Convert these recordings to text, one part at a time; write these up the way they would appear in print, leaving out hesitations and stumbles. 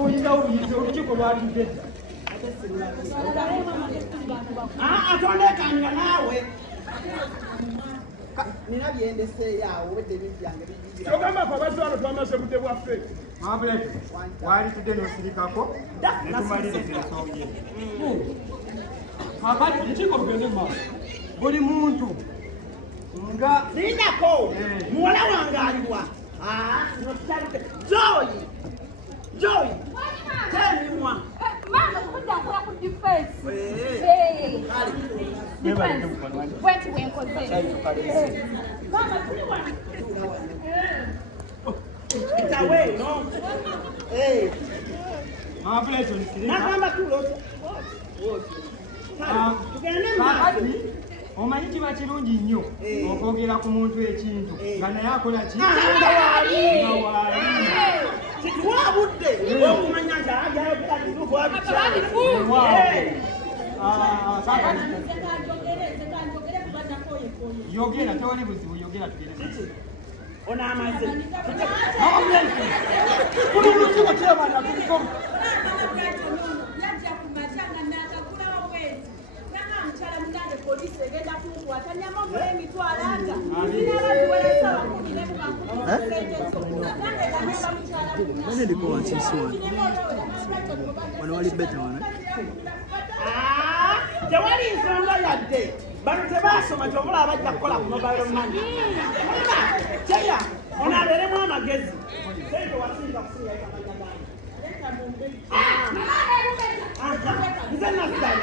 oyina obuyinza olukiiko lwatugedda atondekanga naawe nina byendeseeyaawo obedde ebintu byange kyogamba fe abazze wano twamaze budde bwaffe mabuleke wali tudde n'osirikako netumaliriza ensonga kakati olukiiko lugende mumaaso buli muntu nga lindako muwala wange aliwa joyi temimwa Mama, put that crap on the face. Wait, Mama, put it on. It's away, no? Hey. mabuleke olisirika Nakamba tulo. kakati omanyi kiba kirungi nnyo okwogera ku muntu ekintu nga naye akola ki nga waali Kituwabudde okumanya nti ayagala kituufu abikyawe. yogera tewali buzibu yogera tugere Ono amaze. kuli lukiiko kyebana kuliko Tewali nsonga yadde bano tebasoma kyomulaba bajja kukola ku mobile money. Kyeya ono abeeremu amagezi sente wasinga kusinga nze nassali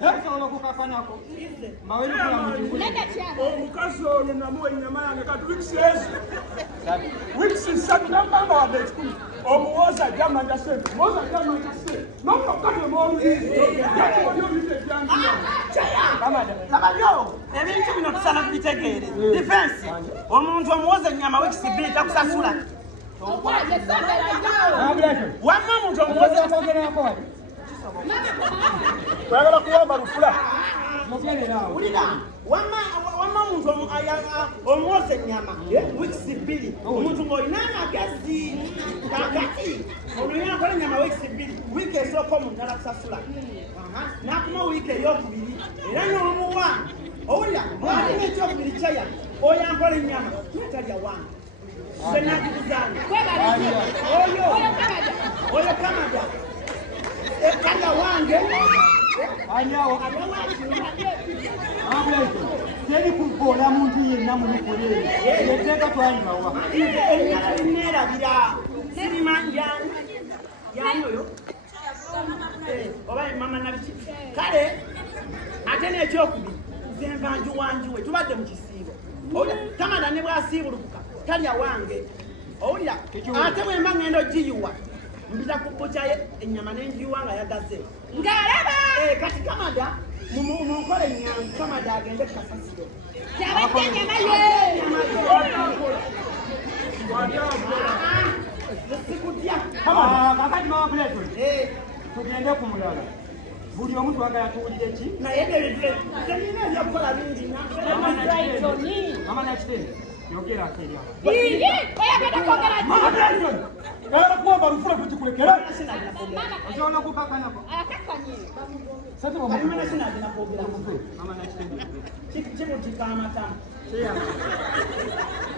osobola okukakanako omukazi ono namuwa ennyama yange kati wikisi ssatu nampanga wadde ekikumi omuwooza ajjamanja sente muwooza ajjamanja sente nomunokkatema oluyizi labayo ebintu bino tusana tubitegeere difensi omuntu omuwoza ennyama wikisi bbiri takusasula wamma omuntu omuwoza twagala kuwamba lufula Ulira, wama omuntu omuwoza ennyama wikisi bbiri omuntu ng'olina amagezi kakati olina akola ennyama wikisi bbiri wiiki esooka omuntu alakusasula n'akuma wiiki ey'okubiri era n'omuwa owulira mwalina ekyokubiri kyeya oyo ankola ennyama talya wange nze nagibuzanga oyo kamada talya wange anyawo mabuleke teri kukola muntu yenna mulukolere eteeka twalibawa ennyala lineerabira sirima njani oyo oba mama nabiki kale ate n'ekyokubiri nze nvanjuwanjuwe tubadde mu kisiibo kamada ne bwasiibulukuka talya wange owulira ate bwemba ngendo giyiwa mpita ku bukyaye ennyama n'enjiwa nga yagaze ng'alaba kati kamada munkola ennyama kamada agende kasasiro sikutya kakati mabuleke tugende ku mulala buli omu twagala tuwulire ki naye tenina ebyokukola bingi mama nakitende yogerako gala kuwamba lufula tukikulekera osobola okukakanako mama nakitende kimutika amatamu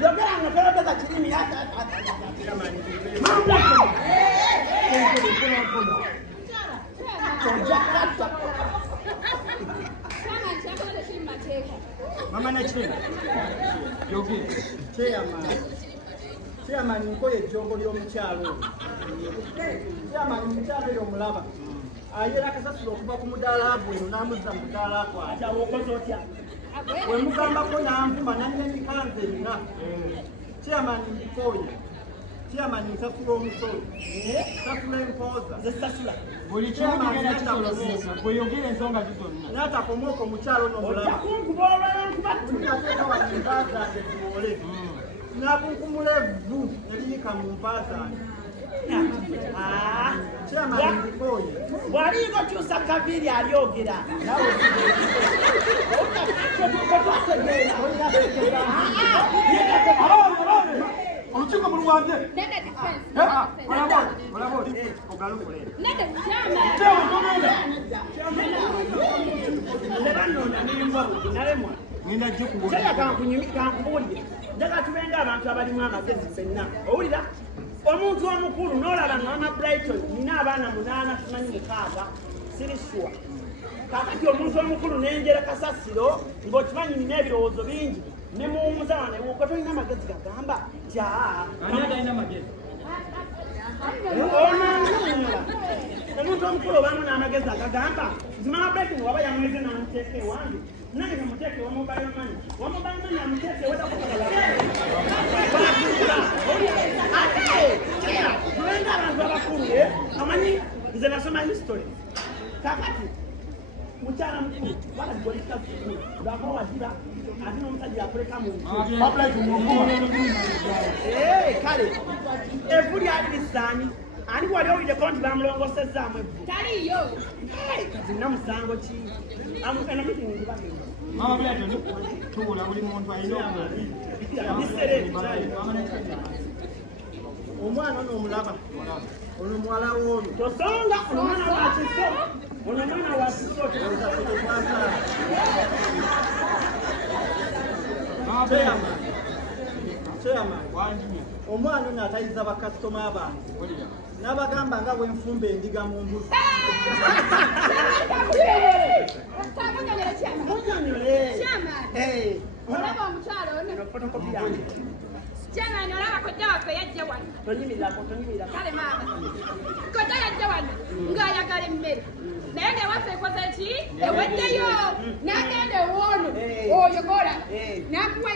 yogeranga tologeza kirimi mama nakitende yogera kyamani nkoye ejjongo ly'omukyalo kyamani mukyalo eyo omulaba ayera akasasiro okuva ku mudaala gwe n'amuzza mu mudaala kwate okoze otya we mugambako n'anvuma nannenyikaanze erina kyamani nkoye kyamani nsasula omusolo nsasula empooza zesasula buli kimu kigenda kisolosesa bweyogera ensonga zizonna n'atakomooko omukyalo n'omulaba olinateeka wanimpa zange ziwole nakunkumula evvu neliyika mu mpa zange kyamani mbikoye bw'aliinga okyusa kaviiri alyogera nawe Hello. lukiiko muluwambye. Nende defense. Olabodi. Ogalukule. Nende chama. Tewe togenda. Lebanona n'embwa nalemwa. Ngenda ajje kuwona. Kyala kankubuulire. Njagala tubenga abantu abalimu amagezi ffenna. Owulira? Omuntu omukulu n'olaba nga mama Brighton nina abaana 8 simanyi 6 siri sure. Kakati omuntu omukulu n'enjera kasasiro ng'okimanyi nina ebirowoozo bingi ne muwumuza wana ewuuka tolina amagezi gagamba tya. Ani atalina magezi? Omuntu omukulu obaamu n'amagezi agagamba nti mama Brighton waba yamweze n'amuteeka ewange nange namuteeka ewa mobile money amuteeka ewetakukolala tulenga abantu abakulu amanyi nze nasoma history kakati mukyala mukulu balagoleka lwava wadira ate n'omusajja yakoleka muntu kale evvu lyali lisaani ani wali owulireko nti bamulongosezaamu evvu Taliyo. kati namusango ki anamitiniibagenda Mama Brighton tuwula buli muntu alina omwana ono omulaba ono muwala w'ono tosonga omwana wakiso ono omwana wakiso omwana ono atayiza bakasitoma bange n'abagamba nga bwenfumba endiga mu mbuzi. Olaba omukyalo ono. Kyamaani olaba kojja waffe yajja wano. Kale maama. Kojja yajja wano ng'ayagala emmere. Naye ng'ewaffe ekoze ki? Eweddeyo. N'agenda ewoono. Oyogola. N'akuwa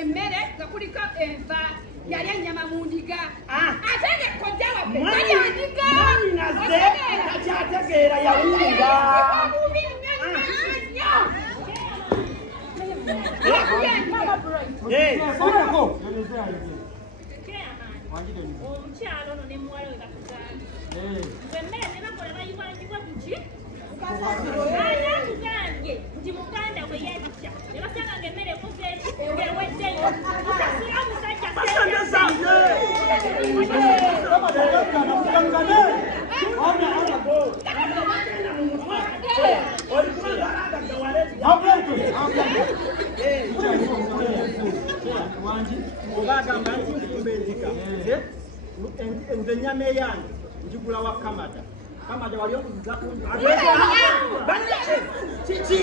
emmere nga kuliko enva. Yali ennyama mu ndiga. Ate nga kojja waffe talya ndiga. Mwanyinaze takyategeera yawunga. Omukyalo ono ne muwala we bakugambye emmere ne bakola bayiwanjibwa kuki ani atugambye nti muganda we yajja ne basanga nga emmere ekoze eki eweddeyo musasira omusajja Obagamba nti nfumba endiga nze ennyama eyange njigula wa Kamada. Kamada wali okuziza kiki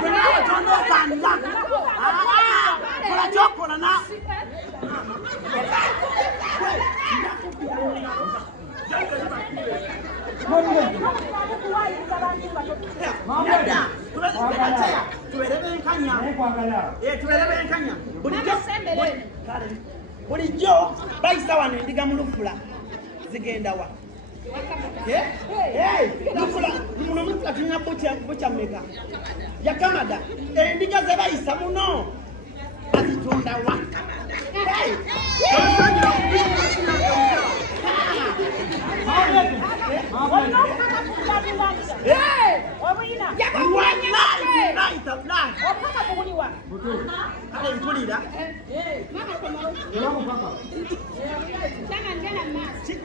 bwenawe tondookanda kola kyokola na tuberebenkanya bulijjo bayisa wano endiga mu lufula zigenda wa lufula muno mufula tulina buca mmeka ya Kamada endiga ze bayisa muno bazitunda wa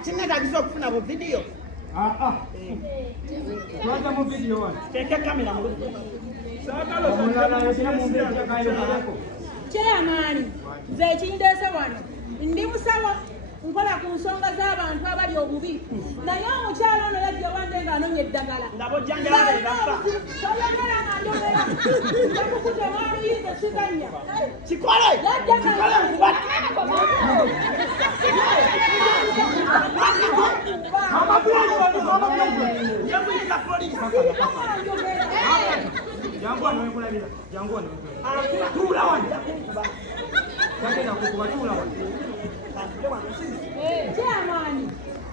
kinetagisa okufuna bu vidiyo twaza mu vidiyo wano teeka kamera mu omulala yosina mu mbeera kayogereko Kyamaani nze ekindeese wano ndi musawo nkola ku nsonga z'abantu abali obubi naye omukyalo ono yajja wande ng'anoonya eddagala toyagala nga njogera yakukutema oluyinza siganya kikole jangu wano wekulabira jangu wano tuula wano tagenda kukuba tuula wano Kyamaani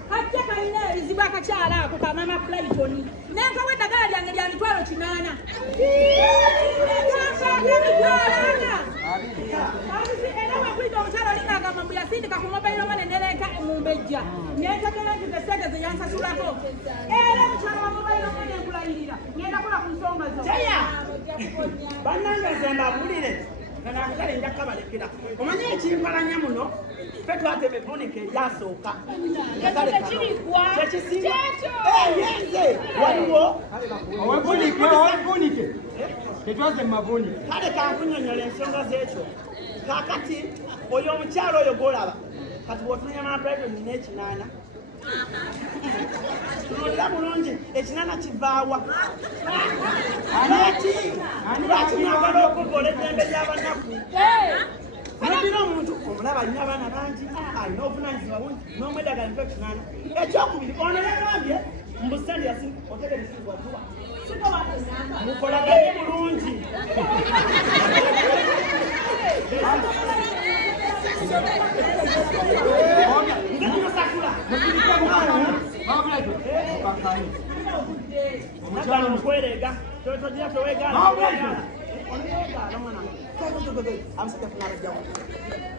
kajja kalina ebizibu akakyala ako ka mama Brighton nenkawa eddagala lyange lya mitwalo 8 era bwekulidde omukyalo olingagamba mbu yasindika ku mobile money neleeka emumbejja netegera nti esente ze yansasulako era mukyalo wa mobile money enkulayirira ngenda kola ku nsonga zo bannange nze mbabulire Kale nja kabalekera. Omanyi ekimpalanya muno ffe twatema evvunika eryasooka. Kyekisinga. Yenze waliwo. Owevunike. Tetwaze mu mavunike. Kale kankunnyonnyola ensonga z'ekyo. Kaakati oyo omukyalo oyo gw'olaba. Kati bw'otunya mapeeto nina ekinaana. Tunuulira bulungi ekinaana kivaawa. Lwaki mwagala okugola eddembe ly'abanaku? Nobira omuntu omulaba alina abaana bangi, alina obuvunaanyizibwa bungi, n'omwedagala niko ekinaana. Ekyokubiri ono yagambye mu busandi otegeresibwa tuwa. Mukolaganye bulungi. Omukyalo mukwerega togira teweegaana.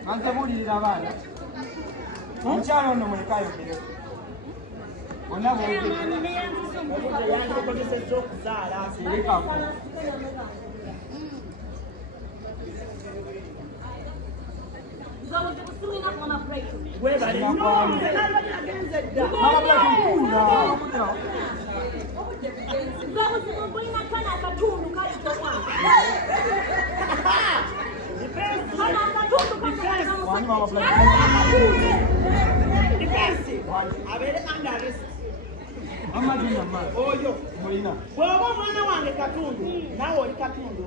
Anze buulirira abaana. Omukyalo ono mwekayogere. Bonna yandikozesezza okuzaala. sirikako. Webale nagenze dda. Mama Black nkunda. Wani Mama Black. Defense abeere under arrest. Mama Junior man. Oyo Mulina. bw'oba omwana wange katundu naawe oli katundu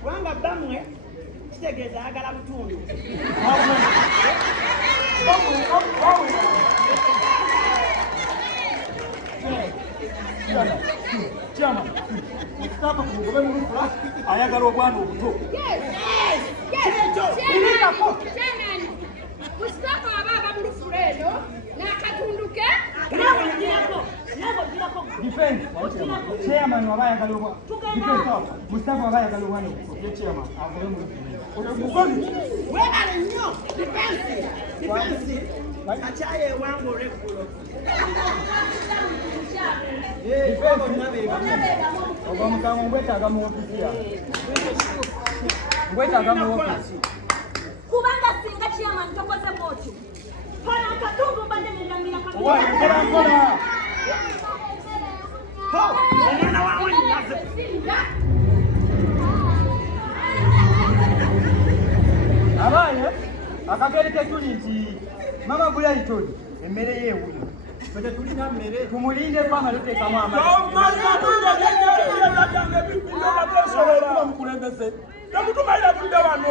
kubanga bammwe kitegeeza ayagala butundu. Chama. Mustapa kugobe mu class ayagala obwana obuto. Mustapha ababa mu lufuleno n'akatunduke Defense. Chairman wabaya ayagala obwana. Defense. Mustapa wabaya ayagala obwana obuto. Ye chairman avule mu lufuleno. Webale nnyo defense akyayeewangula eggulo. Oba mukama ngwetaaga mu ofisi yange. Ngwetaaga mu ofisi. Kubanga singa chairman tokoze bwotyo. Kola akatundu mbadde nendamira katundu. Owa nkola nkola. Omwana wawe nnaze. Abaana akagere tetuli nti Mama Bulaitoni emmere yeewuyo. Fete tulina mmere tumulindeko amale tuteekamu Mukulembeze. Temutumalira budde wano.